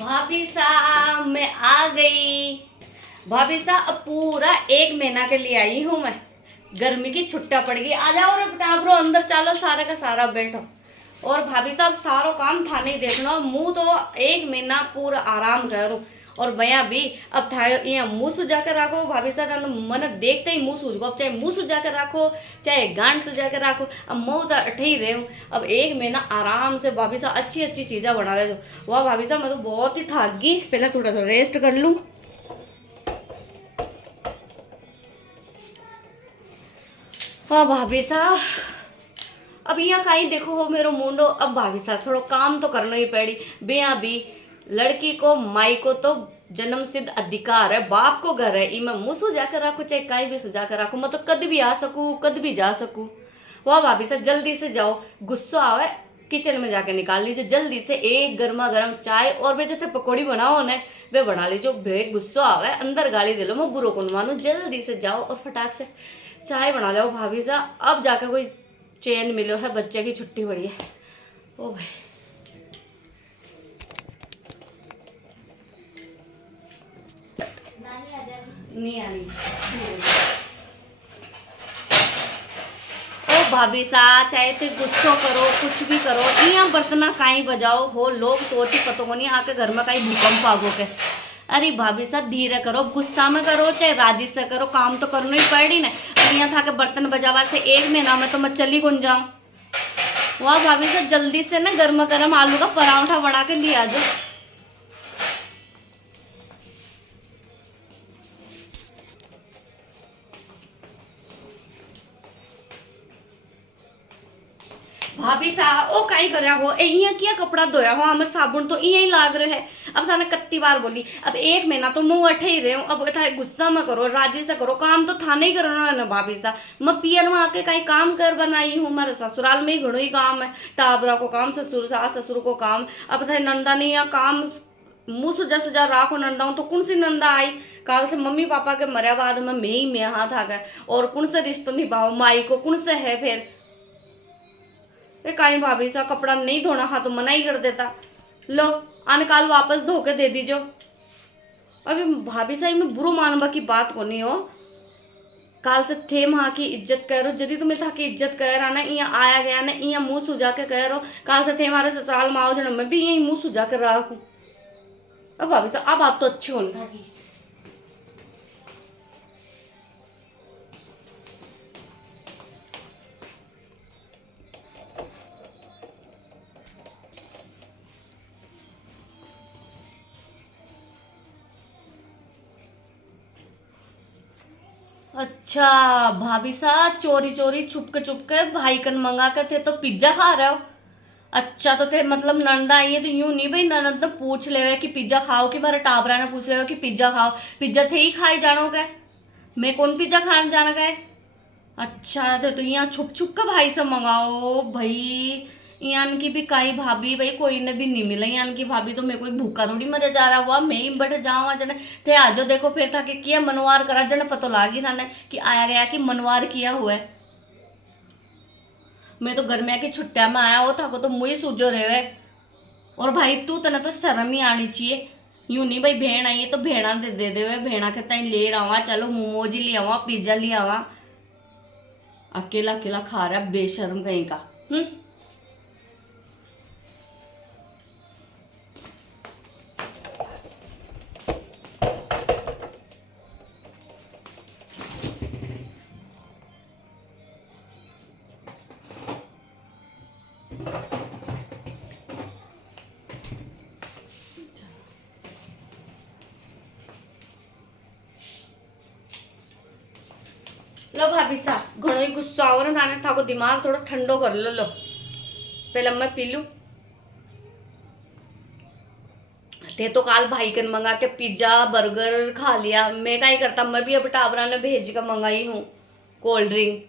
भाभी साहब मैं आ गई। भाभी साहब अब पूरा 1 महीना के लिए आई हूँ मैं। गर्मी की छुट्टियां पड़ गई। आ जाओ रे टाबरो, अंदर चलो, सारा का सारा बैठो। और भाभी साहब सारो काम था नहीं देखना, मुंह तो 1 महीना पूरा आराम करो। और भैया भी अब था ये मुंह सुझा कर रखो। भाभी साहब तो मन देखते ही मुंह सूझ गो, चाहे मुंह सुझा कर रखो चाहे गांड सुझा कर रखो। अब मुंह तो अठे ही रहे हूँ। अब 1 महीना आराम से भाभी साहब अच्छी अच्छी चीज़ें बना ले। वाह भाभी साहब मैं तो बहुत ही थक गई, पहले थोड़ा सा रेस्ट कर लूँ। हाँ भाभी साहब अब यहाँ कहीं देखो हो मेरो मुंडो। अब भाभी साहब थोड़ा काम तो करना ही पड़ी। बेया भी लड़की को माई को तो जन्म सिद्ध अधिकार है, बाप को घर है। इमे मुंह सुझा कर रखो चाहे कहीं भी सुझा कर रखो, मैं तो कद भी आ सकूँ कद भी जा सकूँ। वाह भाभी साहब जल्दी से जाओ, गुस्सा आवे किचन में जाके निकाल लीजिए जल्दी से। एक गर्मा गर्म चाय और वे जो थे पकौड़ी बनाओ ने वे बना लीजिए। बे गुस्सा आवे अंदर गाली दे लो, मैं बुरो को मानू। जल्दी से जाओ और फटाक से चाय बना लो भाभी साहब। अब जाकर कोई चैन मिलो है, बच्चे की छुट्टी पड़ी है। ओ भाई नहीं आ रही। ओ भाभी सा चाहे थे गुस्सो करो कुछ भी करो, यहाँ बर्तना काई बजाओ हो, लोग सोच पतो को नहीं आके घर में कहीं भूकंप आगो के। अरे भाभी साहब धीरे करो, गुस्सा में करो चाहे राजी से करो, काम तो करना ही पड़ी ना। अब यहाँ था के बर्तन बजावा से 1 महीना में तो मैं चली गुन जाऊँ। वाह भाभी साहब जल्दी से ना गर्मा गर्म आलू का पराठा बना के लिए आ जाओ। भाभी साहब ओ काई कर रहा हो, यहाँ किया कपड़ा धोया हो, हमें साबुन तो यही लाग रहे है। अब थाने कत्ती बार बोली, अब 1 महीना तो मुंह अठे ही रहे हूँ। अब था गुस्सा में करो राजी से करो, काम तो थाने ही करना है ना भाभी साहब। मैं पियर में आके कहीं काम कर बनाई हूँ, हमारे ससुराल में ही घणो ही काम है। टाबरा को काम, ससुर सास ससुर को काम। अब था नंदा नहीं यहाँ काम मुंह सुजा सुजा राखो नंदा हूँ तो कौन सी नंदा आई। काल से मम्मी पापा के मरे बाद में मैं ही मैं हाथ आ गए, और कौन से रिश्तों निभाओ, माई को कौन से है फिर। ये काई भाभी सा कपड़ा नहीं धोना, हाँ तो मना ही कर देता। लो आने काल वापस धो के दे दीजो। अभी भाभी साहब में बुरो मानवा की बात को नहीं हो। काल से थे माँ की इज्जत करो, यदि तुम्हें था की इज्जत कर ना यहाँ आया गया ना यहाँ मुंह सुझा के करो। काल से थे हमारे ससुराल में आओ जन्म मैं भी यही मुंह सुझा कर रहा हूँ। अब भाभी साहब अब आप तो अच्छी होने था की। अच्छा भाभी साहब चोरी चोरी छुप के भाई कन मंगा के थे तो पिज्जा खा रहे हो। अच्छा तो थे मतलब नंदा आई है तो यूं नहीं भाई, ननद तो पूछ ले कि पिज्जा खाओ, कि मारे टाबरा ने पूछ ले कि पिज्जा खाओ। पिज्जा थे ही खाए जानो गए, मैं कौन पिज्जा खाने जाना गए। अच्छा तो यहाँ छुप छुप के भाई से मंगाओ भाई। यान की भी काई भाभी भाई कोई ने भी नहीं मिला, यान की भाभी तो मैं कोई भूखा थोड़ी मरे जा रहा हुआ, मैं ही बैठ जाऊँ जने। थे आजो देखो फिर था कि किया मनवार करा जने पता लागी था कि आया गया कि मनवार किया हुआ है। मैं तो गर्मिया की छुट्टिया में आया हो था को तो मुँह सूझो रहे। और भाई तू तना तो शर्म ही आनी चाहिए। यूं नहीं भाई भेड़ आई है तो भेड़ा दे भेड़ा के तई ले रहा चलो मोमोज ही ले आवा पिज्जा ले आवा। अकेला अकेला खा रहा बेशर्म कहीं का। हम्म। लो भाभी साहब घणो ही गुस्सा आओ ना थाने, थाको दिमाग थोड़ा ठंडो कर लो पहले मैं पी लूं। थे तो काल भाई कन मंगा के पिज्जा बर्गर खा लिया, मैं क्या ही करता, मैं भी अब टाबरा ने भेज कर मंगाई हूँ कोल्ड ड्रिंक।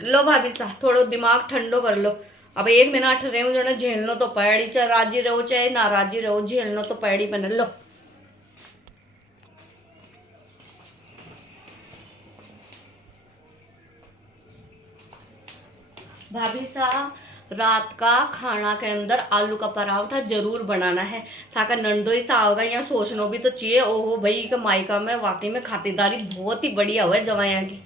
लो भाभी साहब थोड़ा दिमाग ठंडो कर लो। अब 1 मिनट रहे जो ना झेलनो तो पड़ी, चाहे राजी रहो चाहे नाराजी रहो, झेलनो तो पड़ी बन लो। भाभी साहब रात का खाना के अंदर आलू का पराठा जरूर बनाना है, ताकि नंदोई सा होगा यहाँ सोचना भी तो चाहिए। ओहो भाई का मायका में वाकई में खातिरदारी बहुत ही बढ़िया हुआ है जवाया की।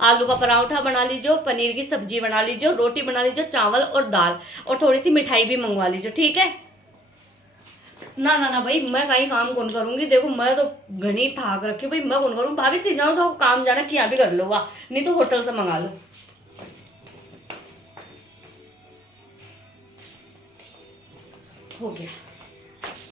आलू का पराठा बना लीजिए, पनीर की सब्जी बना लीजिए, रोटी बना लीजिए, चावल और दाल, और थोड़ी सी मिठाई भी मंगवा लीजिए, ठीक है। ना ना ना भाई, मैं कहीं काम कौन करूंगी, देखो मैं तो घनी थाक रखी भाई, मैं कौन करूँ। भाभी थी जाओ तो काम जाना किया भी कर लो, वाह नहीं तो होटल से मंगा लो। हो गया।